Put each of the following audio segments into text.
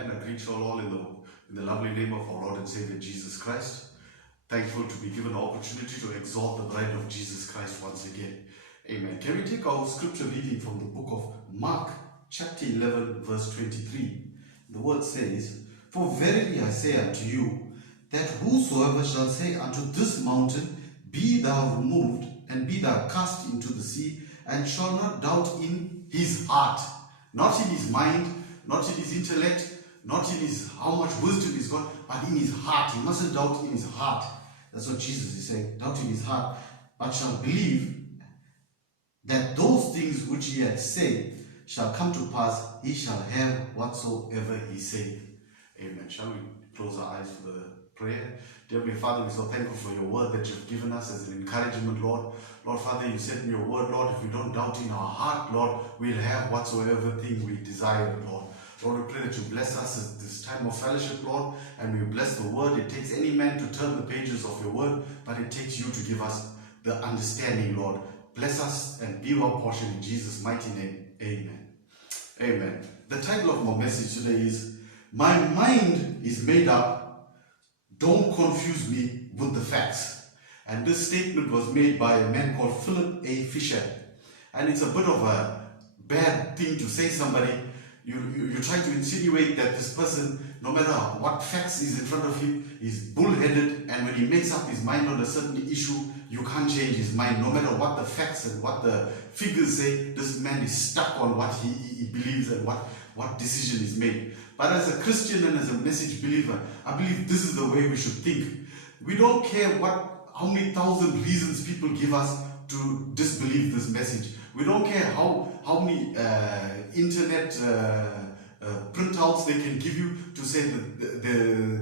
Amen. I greet you all in the lovely name of our Lord and Savior Jesus Christ. Thankful to be given the opportunity to exalt the bride of Jesus Christ once again. Amen. Can we take our scripture reading from the book of Mark, chapter 11, verse 23. The word says, "For verily I say unto you, that whosoever shall say unto this mountain, Be thou removed, and be thou cast into the sea, and shall not doubt in his heart," not in his mind, not in his intellect, not in his how much wisdom he's got, but in his heart. He mustn't doubt in his heart. That's what Jesus is saying. Doubt in his heart, but shall believe that those things which he hath said shall come to pass, he shall have whatsoever he said. Amen. Shall we close our eyes for the prayer? Dear Heavenly Father, we're so thankful for your word that you've given us as an encouragement, Lord. Lord Father, you said in your word, Lord, if we don't doubt in our heart, Lord, we'll have whatsoever thing we desire, Lord. Lord, we pray that you bless us at this time of fellowship, Lord, and we bless the word. It takes any man to turn the pages of your word, but it takes you to give us the understanding, Lord. Bless us and be our portion in Jesus' mighty name. Amen. Amen. The title of my message today is, "My mind is made up. Don't confuse me with the facts." And this statement was made by a man called Philip A. Fisher. And it's a bit of a bad thing to say somebody. You try to insinuate that this person, no matter what facts is in front of him, is bullheaded, and when he makes up his mind on a certain issue, you can't change his mind. No matter what the facts and what the figures say, this man is stuck on what he believes and what decision is made. But as a Christian and as a message believer, I believe this is the way we should think. We don't care how many thousand reasons people give us to disbelieve this message. We don't care how many internet printouts they can give you to say that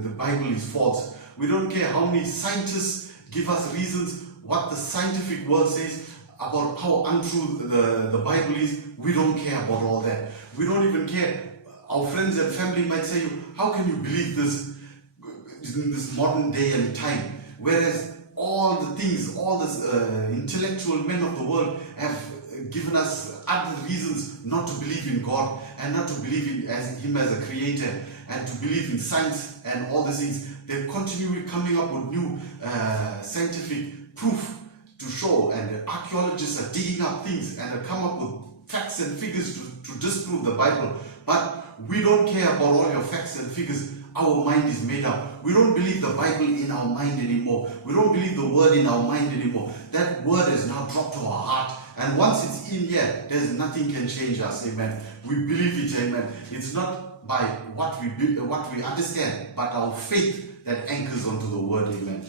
the Bible is false. We don't care how many scientists give us reasons what the scientific world says about how untrue the Bible is. We don't care about all that. We don't even care. Our friends and family might say, "How can you believe this in this modern day and time?" Whereas all the things, all the intellectual men of the world have given us other reasons not to believe in God and not to believe in Him as a creator and to believe in science and all these things. They're continually coming up with new scientific proof to show, and the archaeologists are digging up things and have come up with facts and figures to disprove the Bible. But we don't care about all your facts and figures. Our mind is made up. We don't believe the Bible in our mind anymore. We don't believe the word in our mind anymore. That word is now dropped to our heart. And once it's in here, there's nothing can change us. Amen. We believe it. Amen. It's not by what we understand, but our faith that anchors onto the word. Amen.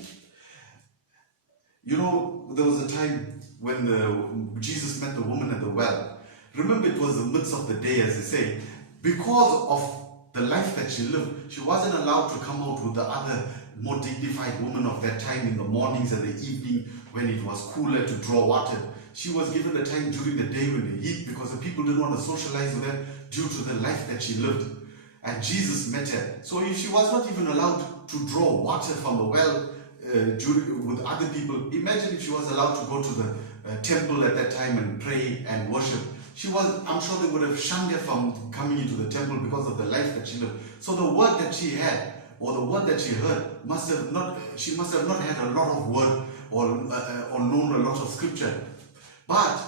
You know, there was a time when Jesus met the woman at the well. Remember, it was the midst of the day, as they say. Because of the life that she lived, she wasn't allowed to come out with the other more dignified women of that time in the mornings and the evening when it was cooler to draw water. She was given the time during the day when the heat, because the people didn't want to socialize with her due to the life that she lived. And Jesus met her. So if she was not even allowed to draw water from the well with other people, imagine if she was allowed to go to the temple at that time and pray and worship. I'm sure they would have shunned her from coming into the temple because of the life that she lived. So the word that she had, or the word that she heard, she must have not had a lot of word or known a lot of scripture. But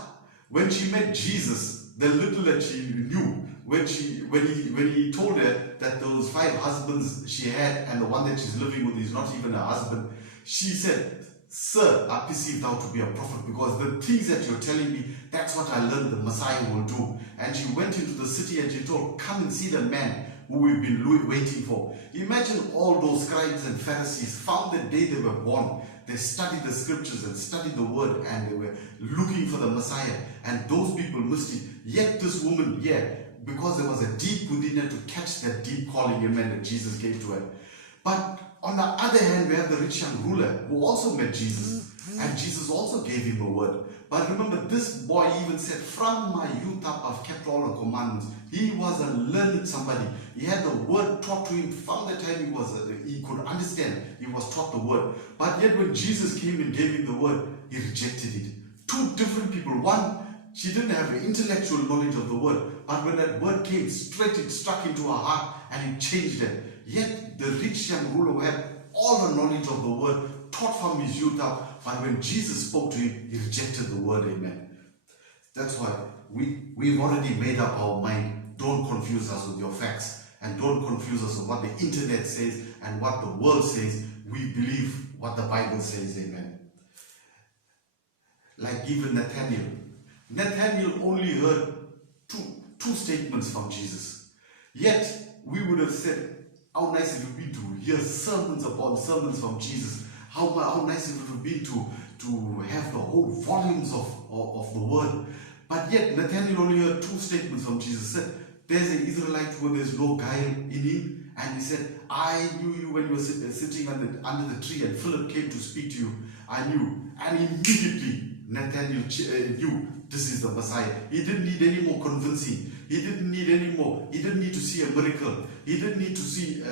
when she met Jesus, the little that she knew, when he told her that those 5 husbands she had and the one that she's living with is not even her husband, she said, "Sir, I perceive thou to be a prophet, because the things that you're telling me, that's what I learned the Messiah will do." And she went into the city and she told, "Come and see the man who we've been waiting for." Imagine all those scribes and Pharisees found the day they were born. They studied the scriptures and studied the word, and they were looking for the Messiah, and those people missed it. Yet this woman, because there was a deep within her to catch that deep calling, amen, that Jesus gave to her. But on the other hand, we have the rich young ruler who also met Jesus, and Jesus also gave him a word. But remember, this boy even said, "From my youth up I've kept all the commandments." He was a learned somebody. He had the word taught to him from the time he could understand. He was taught the word. But yet when Jesus came and gave him the word, he rejected it. 2 different people. One she didn't have the intellectual knowledge of the word, but when that word came straight, it struck into her heart and it changed her. Yet the rich young ruler who had all the knowledge of the word, taught from his youth up, but when Jesus spoke to him, he rejected the word. Amen. That's why we've already made up our mind. Don't confuse us with your facts, and don't confuse us with what the internet says and what the world says. We believe what the Bible says. Amen. Like even Nathaniel. Nathaniel only heard two statements from Jesus. Yet we would have said, how nice it would be to hear sermons upon sermons from Jesus. How nice it would have been to have the whole volumes of the word. But yet Nathaniel only heard two statements from Jesus. He said, there's an Israelite where there's no guile in him. And he said, I knew you when you were sitting under the tree and Philip came to speak to you. I knew. And immediately Nathaniel knew this is the Messiah. He didn't need any more convincing. He didn't need any more. He didn't need to see a miracle. He didn't need to see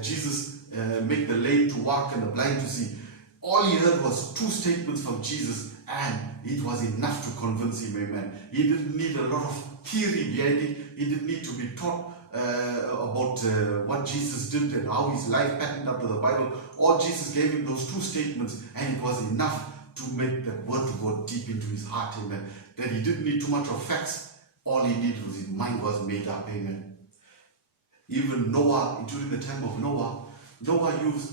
Jesus make the lame to walk and the blind to see. All he heard was two statements from Jesus, and it was enough to convince him. Amen. He didn't need a lot of theory behind it. He didn't need to be taught about what Jesus did and how his life patterned up to the Bible. All Jesus gave him those two statements, and it was enough to make that word to go deep into his heart. Amen. That he didn't need too much of facts. All he needed was his mind was made up. Amen. Even Noah, during the time of Noah used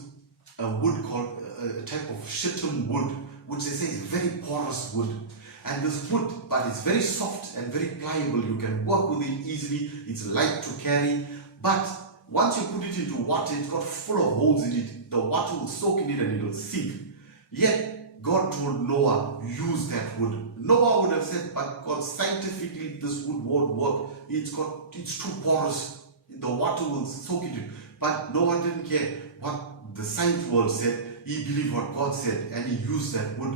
a wood called a type of shittim wood, which they say is very porous wood. And this wood, but it's very soft and very pliable. You can work with it easily. It's light to carry. But once you put it into water, it's got full of holes in it. The water will soak in it and it will sink. Yet God told Noah, use that wood. Noah would have said, but God, scientifically this wood won't work. It's too porous. The water will soak into it. But Noah didn't care what the science world said. He believed what God said, and he used that wood.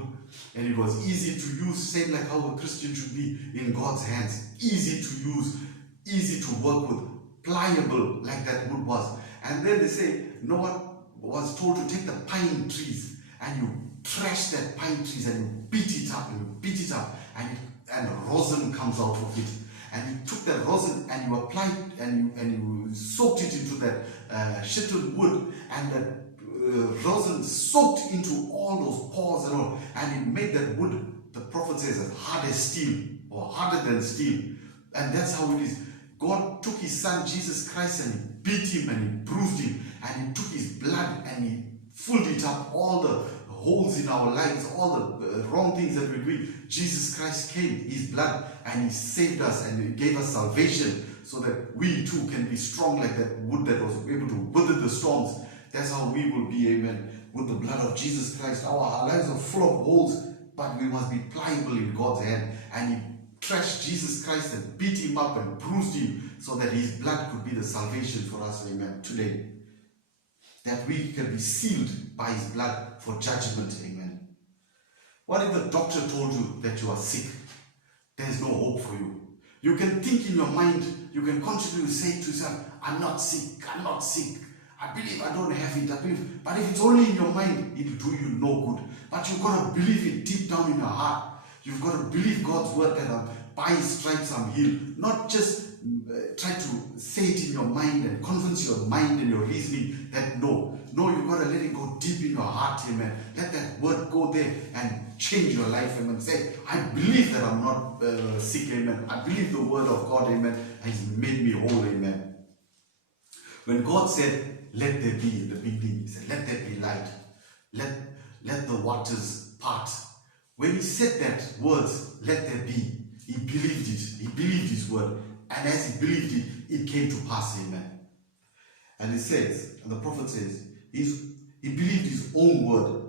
And it was easy to use, same like how a Christian should be in God's hands. Easy to use, easy to work with, pliable like that wood was. And then they say Noah was told to take the pine trees and you thrash that pine trees and you beat it up and you beat it up and rosin comes out of it. And you took that rosin and you applied and you soaked it into that shittim wood, and that rosin soaked into all those pores and all, and it made that wood, the prophet says, as hard as steel or harder than steel. And that's how it is. God took his son Jesus Christ and he beat him and he bruised him, and he took his blood and he filled it up, all the holes in our lives, all the wrong things that we're doing. Jesus Christ came, his blood, and he saved us and he gave us salvation so that we too can be strong like that wood that was able to weather the storms. That's how we will be, amen, with the blood of Jesus Christ. Our lives are full of holes, but we must be pliable in God's hand. And he trashed Jesus Christ and beat him up and bruised him so that his blood could be the salvation for us, amen, today. That we can be sealed by his blood for judgment, amen. What if the doctor told you that you are sick? There is no hope for you. You can think in your mind, you can continually say to yourself, I'm not sick, I'm not sick. I believe I don't have it, I believe. But if it's only in your mind, it will do you no good. But you've got to believe it deep down in your heart. You've got to believe God's word that by his stripes I'm healed. Not just try to say it in your mind and convince your mind and your reasoning that no. No, you've got to let it go deep in your heart, amen. Let that word go there and change your life, amen. Say, I believe that I'm not sick, amen. I believe the word of God, amen, and he's made me whole, amen. When God said, let there be, in the beginning, he said, let there be light. Let the waters part. When he said that words, let there be, he believed it. He believed his word. And as he believed it, it came to pass, amen. And it says, and the prophet says, he believed his own word.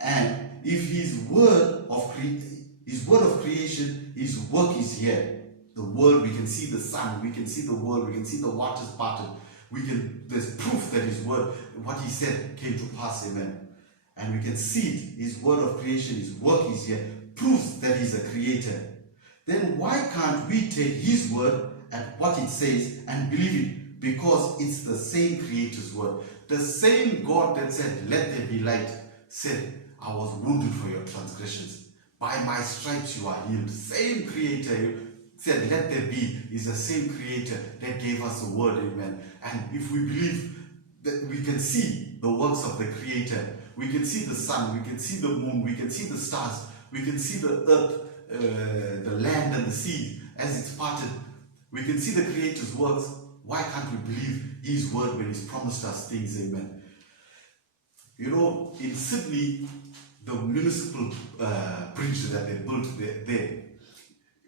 And if his word of creation, his work is here. The world, we can see the sun, we can see the world, we can see the waters parted. There's proof that his word, what he said, came to pass, amen. And we can see it, his word of creation, his work is here, proves that he's a creator. Then why can't we take his word at what it says and believe it? Because it's the same creator's word. The same God that said, let there be light, said, I was wounded for your transgressions, By my stripes you are healed. Same creator said, let there be, is the same creator that gave us the word, amen. And if we believe that we can see the works of the creator, we can see the sun, we can see the moon, we can see the stars, we can see the earth, the land and the sea as it's parted. We can see the creator's works. Why can't we believe his word when he's promised us things, amen? You know, in Sydney, the municipal bridge that they built there,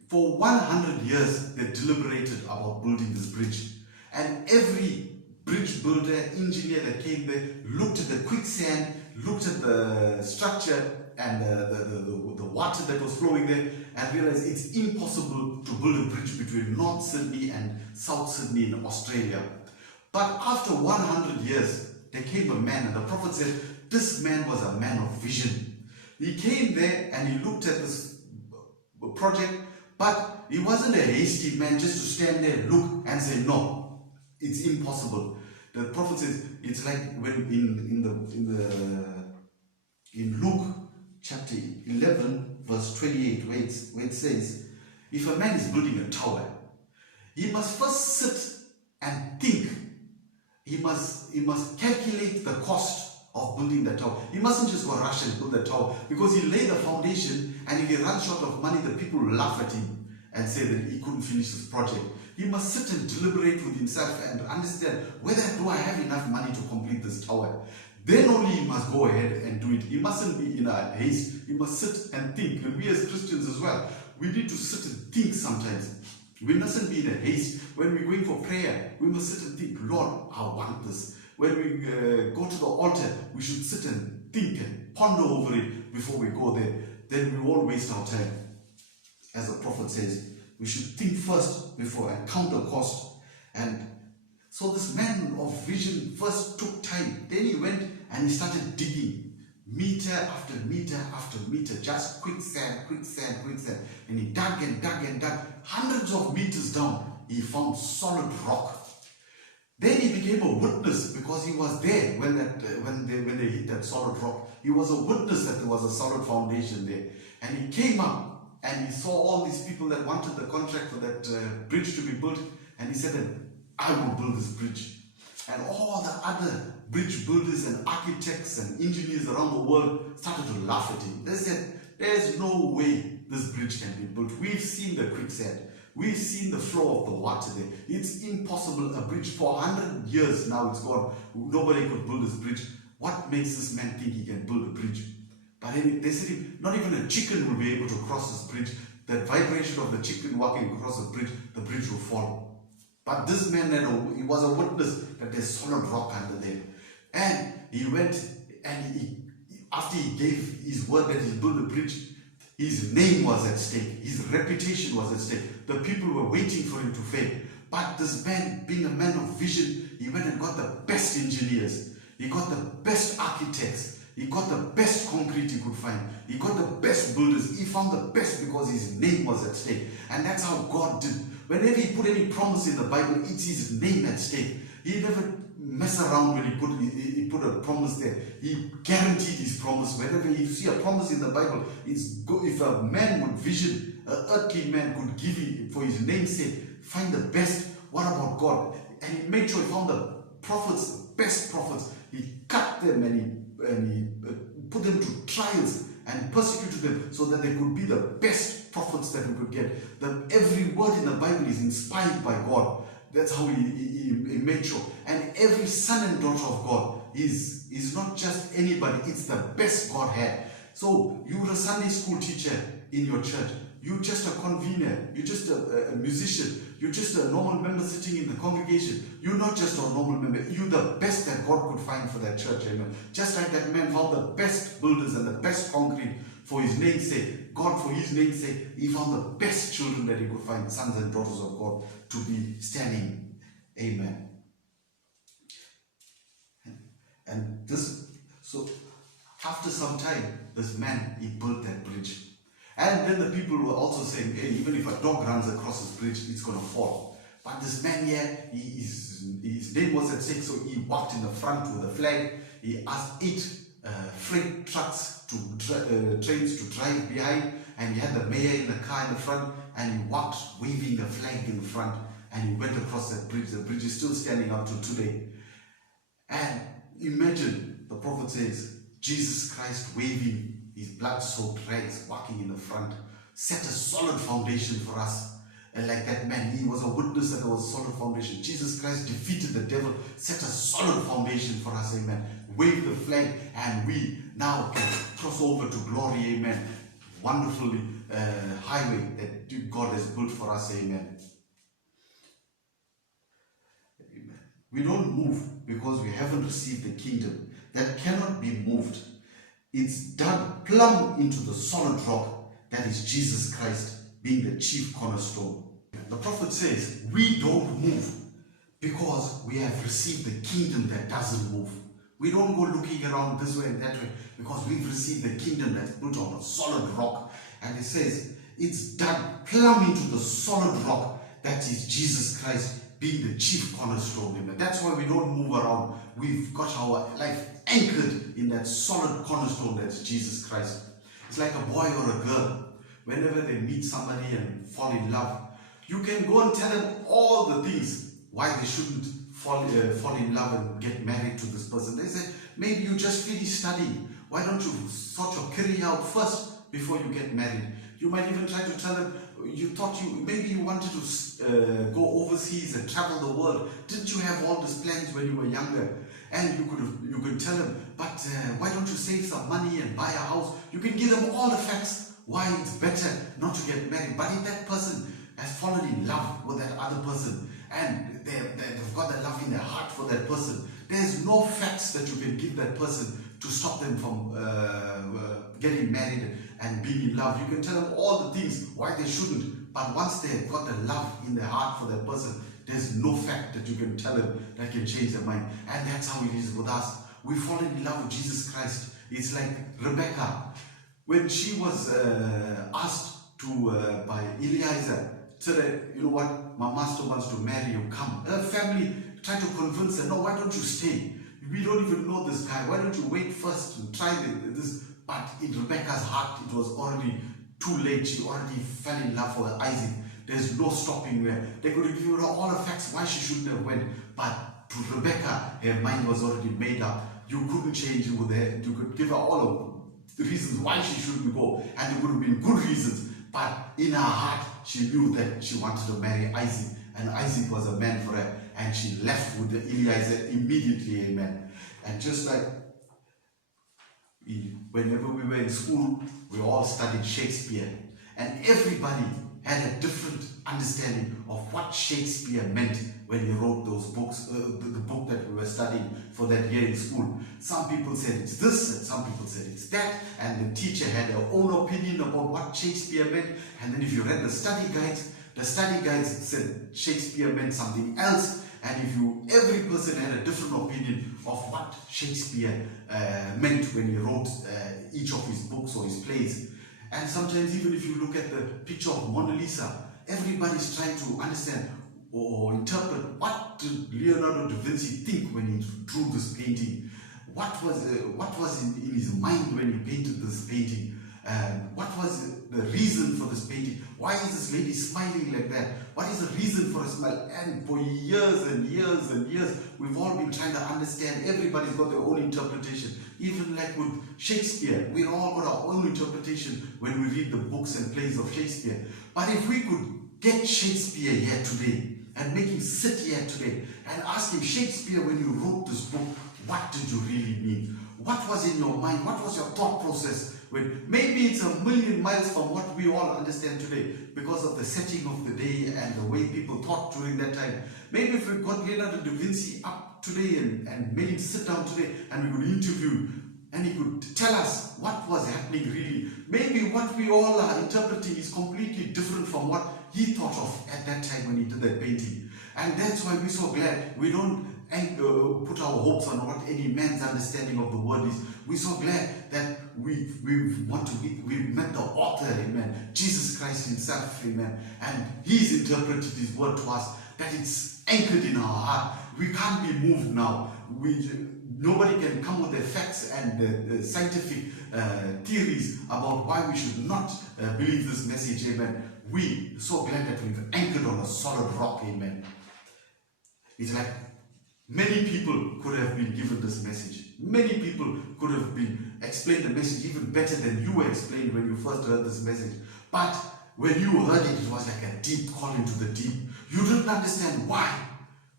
for 100 years they deliberated about building this bridge. And every bridge builder, engineer that came there looked at the quicksand, looked at the structure and the water that was flowing there, and realized it's impossible to build a bridge between North Sydney and South Sydney in Australia. But after 100 years, there came a man, and the prophet said, this man was a man of vision. He came there and he looked at this project, but he wasn't a hasty man just to stand there, look and say, no, it's impossible. The prophet says, it's like when in Luke chapter 11 verse 28 where it says, if a man is building a tower, he must first sit and think. He must calculate the cost of building the tower. He mustn't just go rush and build the tower, because he laid the foundation, and if he runs short of money, the people will laugh at him and say that he couldn't finish his project. He must sit and deliberate with himself and understand, whether do I have enough money to complete this tower? Then only he must go ahead and do it. He mustn't be in a haste. He must sit and think. And we as Christians as well, we need to sit and think sometimes. We mustn't be in a haste. When we're going for prayer, we must sit and think, Lord, I want this. When we go to the altar, we should sit and think and ponder over it before we go there. Then we won't waste our time. As the prophet says, we should think first before and count the cost. And so this man of vision first took time. Then he went and he started digging. Meter after meter after meter, just quicksand. And he dug and dug and dug. Hundreds of meters down, he found solid rock. Then he became a witness, because he was there when they hit that solid rock. He was a witness that there was a solid foundation there. And he came up and he saw all these people that wanted the contract for that bridge to be built. And he said that I will build this bridge. And all the other bridge builders and architects and engineers around the world started to laugh at him. They said, there's no way this bridge can be built. We've seen the quicksand. We've seen the flow of the water there. It's impossible. A bridge for 100 years now, it's gone. Nobody could build this bridge. What makes this man think he can build a bridge? But they said, not even a chicken will be able to cross this bridge. That vibration of the chicken walking across the bridge will fall. But this man, he was a witness that there's solid rock under there. And he went, and after he gave his word that he'll build a bridge, his name was at stake. His reputation was at stake. The people were waiting for him to fail. But this man, being a man of vision, he went and got the best engineers. He got the best architects. He got the best concrete he could find. He got the best builders. He found the best because his name was at stake. And that's how God did. Whenever he put any promise in the Bible, it's his name at stake. He never mess around when he put a promise there. He guaranteed his promise. Whenever you see a promise in the Bible, it's good. If a man with vision, an earthly man could give it for his name's sake, find the best. What about God? And he made sure he found the prophets, the best prophets. He cut them and he put them to trials and persecuted them so that they could be the best prophets that we could get. Every word in the Bible is inspired by God. That's how he made sure. And every son and daughter of God is not just anybody, it's the best God had. So you're a Sunday school teacher in your church. You're just a convener. You're just a musician. You're just a normal member sitting in the congregation. You're not just a normal member. You're the best that God could find for that church. Amen. Just like that man found the best builders and the best concrete for his name's sake. God, for his name's sake, he found the best children that he could find, sons and daughters of God, to be standing. Amen. And so after some time, this man, he built that bridge. And then the people were also saying, hey, even if a dog runs across this bridge, it's going to fall. But this man here, his name was at stake, so he walked in the front with a flag. He asked 8 freight trucks trains to drive behind, and he had the mayor in the car in the front, and he walked waving the flag in the front, and he went across that bridge. The bridge is still standing up to today. And imagine, the prophet says, Jesus Christ waving his blood-soaked rags, walking in the front, set a solid foundation for us. And like that man, he was a witness that there was a solid foundation. Jesus Christ defeated the devil, set a solid foundation for us, amen. Wave the flag, and we now can cross over to glory, amen. Wonderful highway that God has built for us, amen. Amen. We don't move because we haven't received the kingdom that cannot be moved. It's dug plumb into the solid rock that is Jesus Christ, being the chief cornerstone. The prophet says we don't move because we have received the kingdom that doesn't move. We don't go looking around this way and that way because we've received the kingdom that's built on a solid rock. And it says it's dug plumb into the solid rock that is Jesus Christ, being the chief cornerstone. Amen. That's why we don't move around. We've got our life anchored in that solid cornerstone that's Jesus Christ. It's like a boy or a girl. Whenever they meet somebody and fall in love, you can go and tell them all the things why they shouldn't fall in love and get married to this person. They say, maybe you just finished studying. Why don't you sort your career out first before you get married? You might even try to tell them, maybe you wanted to go overseas and travel the world. Didn't you have all these plans when you were younger? And you could tell them, but why don't you save some money and buy a house? You can give them all the facts why it's better not to get married. But if that person has fallen in love with that other person and they've got the love in their heart for that person, there's no facts that you can give that person to stop them from getting married and being in love. You can tell them all the things why they shouldn't, but once they've got the love in their heart for that person, there's no fact that you can tell them that can change their mind. And that's how it is with us. We've fallen in love with Jesus Christ. It's like Rebecca, when she was asked to by Eliezer, said, you know what, my master wants to marry you, come. Her family tried to convince her, no, why don't you stay? We don't even know this guy. Why don't you wait first and try this? But in Rebecca's heart, it was already too late. She already fell in love with Isaac. There's no stopping her. They could have given her all the facts why she shouldn't have went. But to Rebecca, her mind was already made up. You couldn't change it with her. You could give her all of the reasons why she shouldn't go. And it would have been good reasons. But in her heart, she knew that she wanted to marry Isaac. And Isaac was a man for her. And she left with Eliezer immediately, amen. And just like whenever we were in school, we all studied Shakespeare. And everybody had a different understanding of what Shakespeare meant when he wrote those books, the book that we were studying for that year in school. Some people said it's this, and some people said it's that, and the teacher had her own opinion about what Shakespeare meant. And then if you read the study guides said Shakespeare meant something else. And every person had a different opinion of what Shakespeare meant when he wrote each of his books or his plays. And sometimes even if you look at the picture of Mona Lisa, everybody's trying to understand or interpret what did Leonardo da Vinci think when he drew this painting. What was in his mind when he painted this painting? What was the reason for this painting? Why is this lady smiling like that? What is the reason for a smile? And for years and years and years, we've all been trying to understand. Everybody's got their own interpretation. Even like with Shakespeare, we all got our own interpretation when we read the books and plays of Shakespeare. But if we could get Shakespeare here today and make him sit here today and ask him, Shakespeare, when you wrote this book, what did you really mean? What was in your mind? What was your thought process? When maybe it's a million miles from what we all understand today because of the setting of the day and the way people thought during that time. Maybe if we got Leonardo da Vinci up today and made him sit down today and we could interview and he could tell us what was happening really. Maybe what we all are interpreting is completely different from what he thought of at that time when he did that painting. And that's why we're so glad we don't put our hopes on what any man's understanding of the word is. We're so glad that we've met the author, amen, Jesus Christ himself, amen, and he's interpreted his word to us, that it's anchored in our heart, we can't be moved now. Nobody can come with the facts and the scientific theories about why we should not believe this message, amen. We so glad that we've anchored on a solid rock, amen. It's like many people could have been given this message. Many people could have been explained the message even better than you were explained when you first heard this message. But when you heard it, it was like a deep call into the deep. You didn't understand why.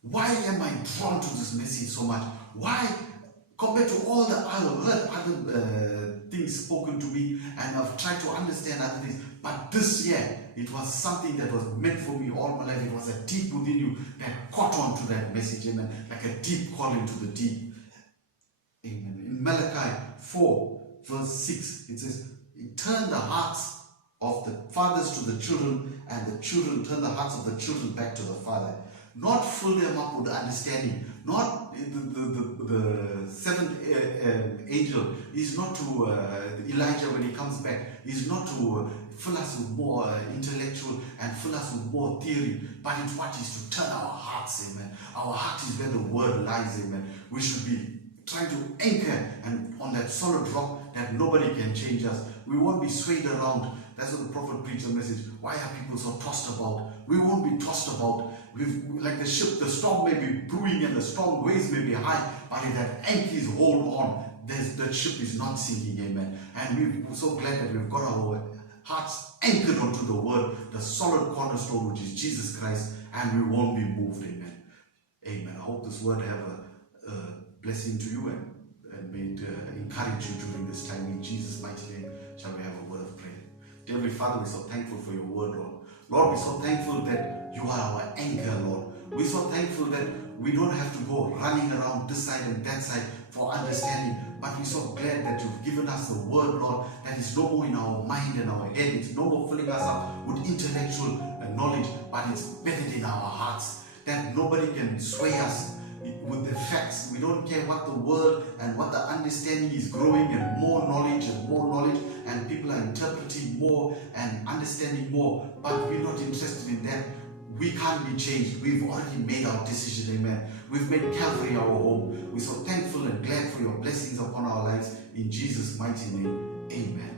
Why am I drawn to this message so much? Why, compared to all the other things spoken to me, and I've tried to understand other things, but this year, it was something that was meant for me all my life. It was a deep within you that caught on to that message, amen, like a deep call into the deep. Amen. In Malachi 4, verse 6, it says, turn the hearts of the fathers to the children, and the children turn the hearts of the children back to the father. Not fill them up with understanding. Not the seventh angel is not to Elijah when he comes back, is not to fill us with more intellectual and fill us with more theory, but it's what is to turn our hearts, amen. Our heart is where the word lies, amen. We should be trying to anchor and on that solid rock that nobody can change us. We won't be swayed around. That's what the prophet preached the message. Why are people so tossed about? We won't be tossed about. Like the ship, the storm may be brewing and the strong waves may be high, but if that anchor is hold on, that ship is not sinking, amen. And we're so glad that we've got our hearts anchored onto the word, the solid cornerstone, which is Jesus Christ, and we won't be moved, amen. Amen. I hope this word have a blessing to you and may it encourage you during this time. In Jesus' mighty name shall we have a word of prayer. Dear Heavenly Father, we're so thankful for your word, Lord. Lord, we're so thankful that you are our anchor, Lord. We're so thankful that we don't have to go running around this side and that side for understanding, but we're so glad that you've given us the word, Lord, that is no more in our mind and our head. It's no more filling us up with intellectual knowledge, but it's bedded in our hearts, that nobody can sway us with the facts. We don't care what the word and what the understanding is growing, and more knowledge, and people are interpreting more and understanding more, but we're not interested in that. We can't be changed. We've already made our decision, amen. We've made Calvary our home. We're so thankful and glad for your blessings upon our lives. In Jesus' mighty name, amen.